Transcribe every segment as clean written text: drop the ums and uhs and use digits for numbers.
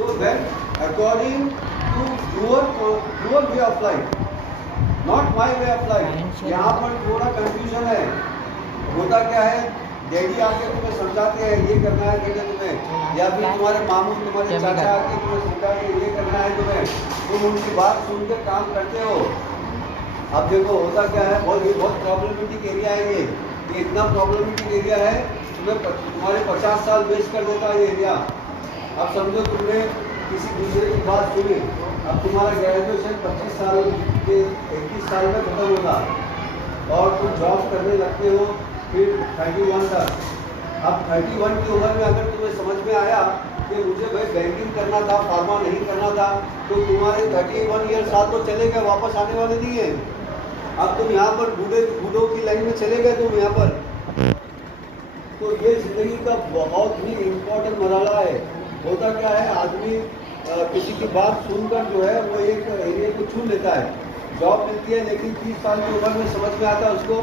So then, according to your way of life, not my way of life, यहाँ पर थोड़ा confusion है। होता क्या है, डैडी आके तुम्हें समझाते हैं ये करना है बेटे तुम्हें, या फिर तुम्हारे मामू तुम्हारे चाचा आके तुम्हें समझाते हैं ये करना है तुम्हें, तुम उनकी बात सुन के काम करते हो। अब देखो होता क्या है, बहुत प्रॉब्लमेटिक एरिया है ये इतना प्रॉब्लमेटिक एरिया है, तुम्हारे 50 साल वेस्ट कर देता है ये एरिया। अब समझो तुमने किसी दूसरे की बात सुनी, अब तुम्हारा ग्रेजुएशन 25 साल के 21 साल में खत्म होता और तुम जॉब करने लगते हो फिर 31 तक। अब 31 की उम्र में अगर तुम्हें समझ में आया कि मुझे भाई बैंकिंग करना था, फार्मा नहीं करना था, तो तुम्हारे 31 ईयर साल तो चले गए, वापस आने वाले नहीं है। अब तुम यहाँ पर बूढ़ों की लाइन में चले गए तुम यहाँ पर। तो ये जिंदगी का बहुत ही इम्पोर्टेंट मरहला है। होता क्या है, आदमी किसी की बात सुनकर जो है वो एक एरिया को चुन लेता है, जॉब मिलती है, लेकिन 30 साल की उम्र में समझ में आता है उसको,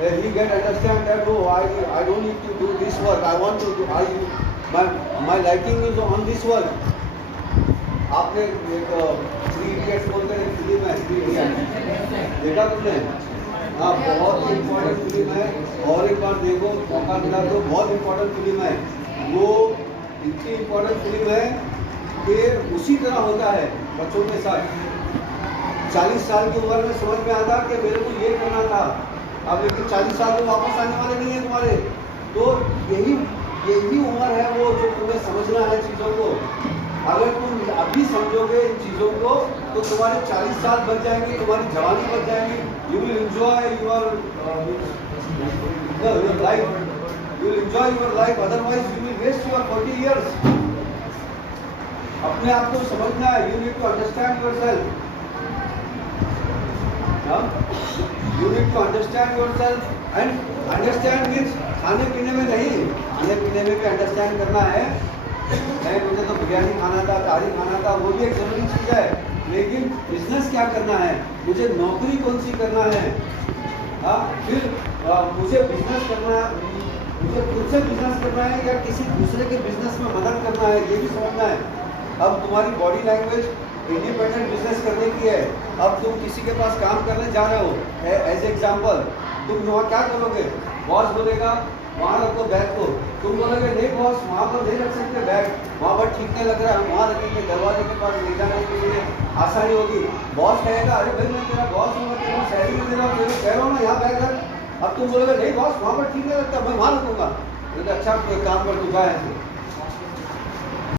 he get understand that oh I don't need to do this work, I want to do my liking is on this work। आपने एक 3 Idiots बोलकर एक फिल्म है, 3 Idiots देखा तुमने? हाँ, बहुत ही इम्पोर्टेंट फिल्म है, और एक बार देखो, मौका मिला तो बहुत इम्पोर्टेंट फिल्म है वो। इतनी इम्पोर्टेंट फिल्म है कि उसी तरह होता है बच्चों के साथ। 40 साल की उम्र में समझ में आता कि मेरे को ये करना था, अब लेकिन 40 साल में वापस आने वाले नहीं है तुम्हारे। तो यही उम्र है वो जो तुम्हें समझना है चीज़ों को। अगर तुम अभी समझोगे इन चीज़ों को तो तुम्हारे 40 साल बच जाएंगे, तुम्हारी जवानी बच जाएगी। You will enjoy your life, you will enjoy your life, otherwise you will waste your 40 years। अपने आप को समझना है, you need to understand yourself, you need to understand yourself and understand means खाने पीने में नहीं, खाने पीने में भी अंडरस्टैंड करना है। नहीं मुझे तो बिरयानी खाना था, तारी खाना था, वो भी एक जरूरी चीज़ है, लेकिन बिजनेस क्या करना है, मुझे नौकरी कौन सी करना है, फिर मुझे बिजनेस करना है, मुझे खुद से बिजनेस करना है या किसी दूसरे के बिजनेस में मदद करना है, ये भी समझना है। अब तुम्हारी बॉडी लैंग्वेज इंडिपेंडेंट बिजनेस करने की है। अब तुम किसी के पास काम करने जा रहे हो, एज एग्जांपल तुम वहाँ क्या करोगे, बॉस बोलेगा वहाँ रखो बैग को, तुम बोलोगे नहीं बॉस वहाँ पर नहीं रख सकते बैग, वहाँ पर ठीक नहीं लग रहा है, वहाँ रखेंगे, दरवाजे के पास ले जाने के लिए आसानी होगी। बॉस कहेगा अरे भाई मैं तेरा बॉस हूँ, मैं तेरा सैलरी दे रहा हूँ, तेरे कह रहा हूँ ना यहाँ बैग रख। अब तुम बोलोगे नहीं बॉस वहाँ पर ठीक नहीं लगता, मैं वहाँ रखूँगा। अच्छा कोई काम कर, तू जाए